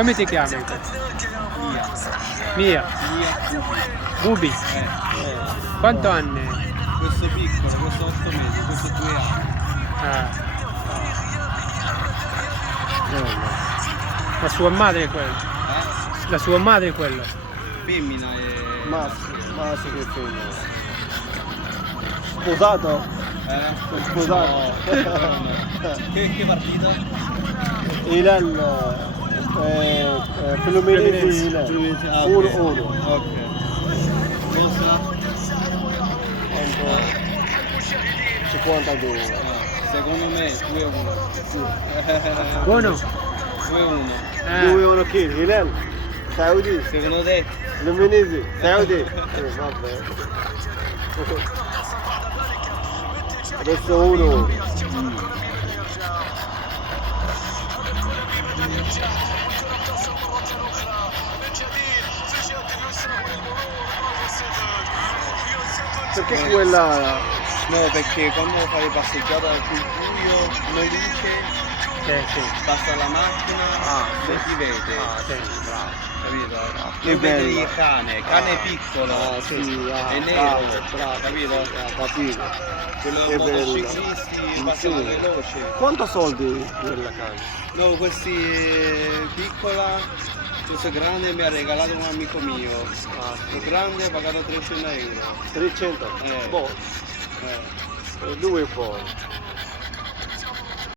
Come ti chiami? Mia. Mia. Mia. Bubi. Quanto anni? Questo piccolo, questo 8 mesi, questo 2 anni. Ah. La sua madre è quello. La sua madre è quello. Femmina e... Maschio che femmina. Sposato? Sposato? Che partita? Hilal Fluminense Hilal. Fluminense, ah, 1-1. Ok. Cosa? Quanto? 52. Secondo me 2-1. Buono? 2-1. 2-1 chi? Hilal? Saudi? Secondo te? Fluminense? Saudi? Vabbè. Adesso 1. Perché quella... No, perché quando fai passeggiata al buio, non luce, Sì. passa la macchina sì. e ti vede. Sì. Bravo. Capito? Che Non vedi bello. il cane piccolo, Sì, è nero, bravo, capito? capito. Quello Che bello. motociclisti passano veloci. Quanto soldi quella casa? No, questi piccola, questo grande mi ha regalato un amico mio. Questo grande ha pagato 300 euro. 300? Eh. Boh, Eh. due poi.